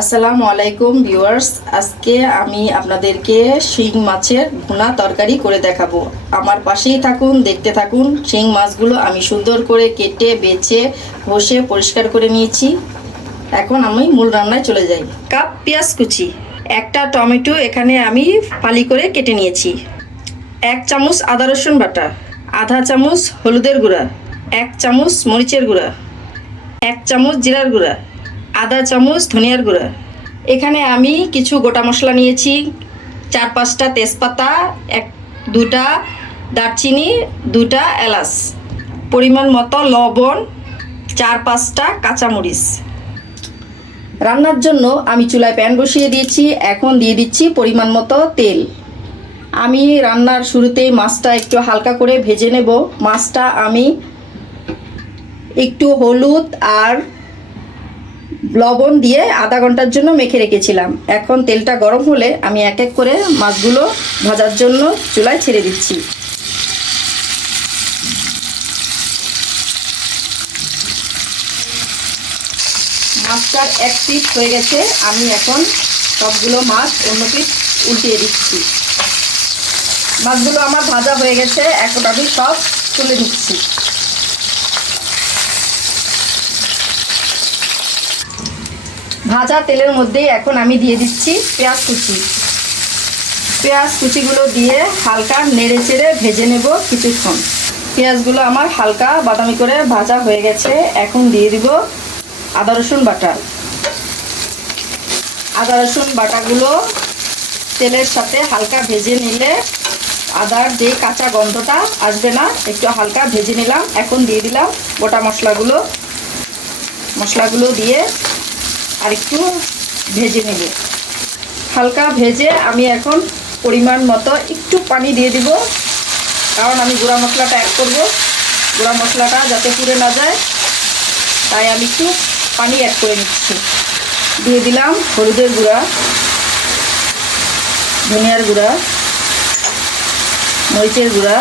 আসসালামু আলাইকুম ভিউয়ার্স, আজকে আমি আপনাদেরকে শিং মাছের ভুনা তরকারি করে দেখাবো। আমার পাশেই থাকুন, দেখতে থাকুন। শিং মাছগুলো আমি সুন্দর করে কেটে বেছে ঘষে পরিষ্কার করে নিয়েছি। এখন আমি মূল রান্নায় চলে যাই। কাপ পেঁয়াজ কুচি, একটা টমেটো এখানে আমি ফালি করে কেটে নিয়েছি, 1 চামচ আদা রসুন বাটা, আধা চামচ হলুদের গুঁড়া, 1 চামচ মরিচের গুঁড়া, 1 চামচ জিরার গুঁড়া, আধা চামচ ধনিয়ার গুঁড়া। এখানে আমি কিছু গোটা মশলা নিয়েছি, 4-5টা তেজপাতা, 2টা দারচিনি, 2টা এলাচ, পরিমাণ মতো লবণ, 4-5টা কাঁচামরিচ। রান্নার জন্য আমি চুলায় প্যান বসিয়ে দিয়েছি। এখন দিয়ে দিচ্ছি পরিমাণ মতো তেল। আমি রান্নার শুরুতেই মাছটা একটু হালকা করে ভেজে নেব। মাছটা আমি একটু হলুদ আর লবণ দিয়ে আধা ঘন্টার জন্য মেখে রেখেছিলাম। এখন তেলটা গরম হলে আমি এক এক করে মাছগুলো ভাজার জন্য চুলায় ছেড়ে দিচ্ছি। মাছটার এক পিঠ হয়ে গেছে, আমি এখন সবগুলো মাছ অন্য পিঠ উল্টিয়ে দিচ্ছি। মাছগুলো আমার ভাজা হয়ে গেছে, এখন আমি সব তুলে দিচ্ছি। ভাজা তেলের মধ্যে এখন আমি দিয়ে দিচ্ছি পেঁয়াজ কুচি। পেঁয়াজ কুচিগুলো দিয়ে হালকা নেড়ে চেড়ে ভেজে নেব কিছুক্ষণ। পেঁয়াজগুলো আমার হালকা বাদামি করে ভাজা হয়ে গেছে। এখন দিয়ে দিব আদা রসুন বাটা। আদা রসুন বাটাগুলো তেলের সাথে হালকা ভেজে নিলে আদার যে কাঁচা গন্ধটা আসবে না, একটু হালকা ভেজে নিলাম। এখন দিয়ে দিলাম গোটা মশলাগুলো দিয়ে আর একটু ভেজে নেব। হালকা ভেজে আমি এখন পরিমাণ মতো একটু পানি দিয়ে দিব, কারণ আমি গুঁড়া মশলাটা অ্যাড করব। গুঁড়া মশলাটা যাতে পুড়ে না যায়, তাই আমি একটু পানি অ্যাড করে নিচ্ছি। দিয়ে দিলাম হলুদের গুঁড়া, ধনিয়ার গুঁড়া, মরিচের গুঁড়া,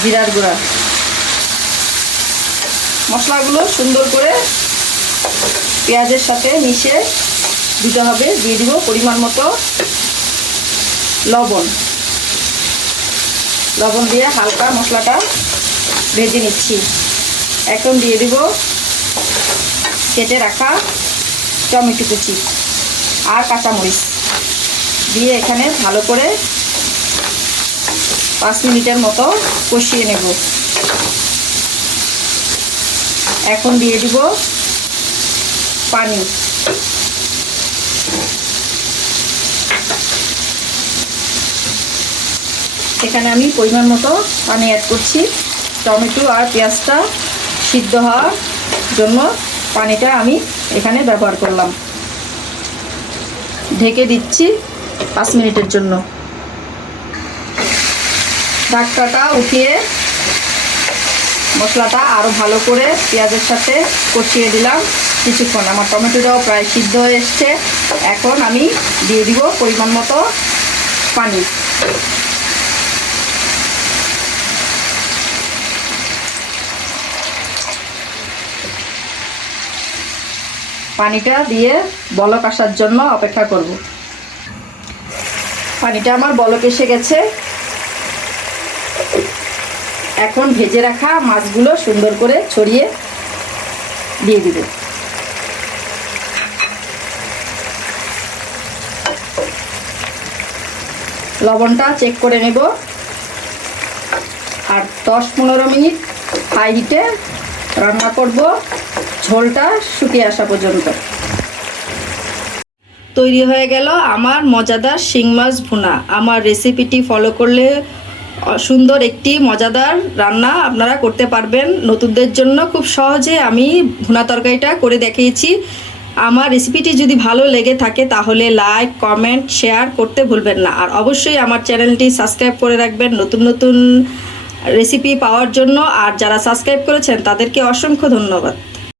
জিরার গুঁড়া। মশলাগুলো সুন্দর করে পেঁয়াজের সাথে মিশে দিতে হবে। দিয়ে দিব পরিমাণ মতো লবণ দিয়ে হালকা মশলাটা ভেজে নিচ্ছি। এখন দিয়ে দিব কেটে রাখা টমেটো কুচি আর কাঁচামরিচ দিয়ে এখানে ভালো করে 5 মিনিটের মতো কষিয়ে নেব। এখন দিয়ে দিব পানি। এখানে আমি পরিমাণ মতো পানি অ্যাড করছি। টমেটো আর পেঁয়াজটা সিদ্ধ হওয়ার জন্য পানিটা আমি এখানে ব্যবহার করলাম। ঢেকে দিচ্ছি 5 মিনিটের জন্য। ঢাকনাটা উঠিয়ে মশলাটা আরও ভালো করে পেঁয়াজের সাথে কষিয়ে দিলাম কিছুক্ষণ। আমার টমেটোটাও প্রায় সিদ্ধ হয়ে এসছে। এখন আমি দিয়ে দিব পরিমাণ মতো পানি। পানিটা দিয়ে বলক আসার জন্য অপেক্ষা করব। পানিটা আমার বলক এসে গেছে। এখন ভেজে রাখা মাছগুলো সুন্দর করে ছড়িয়ে দিয়ে দিব। লবণটা চেক করে নেব আর 10-15 মিনিট হাই হিটে রান্না করব, ঝোলটা শুকিয়ে আসা পর্যন্ত। তৈরি হয়ে গেল আমার মজাদার শিং মাছ ভুনা। আমার রেসিপিটি ফলো করলে সুন্দর একটি মজাদার রান্না আপনারা করতে পারবেন। নতুনদের জন্য খুব সহজে আমি ভুনা তরকারিটা করে দেখিয়েছি। আমার রেসিপিটি যদি ভালো লেগে থাকে তাহলে লাইক, কমেন্ট, শেয়ার করতে ভুলবেন না। আর অবশ্যই আমার চ্যানেলটি সাবস্ক্রাইব করে রাখবেন নতুন নতুন রেসিপি পাওয়ার জন্য। আর যারা সাবস্ক্রাইব করেছেন তাদেরকে অসংখ্য ধন্যবাদ।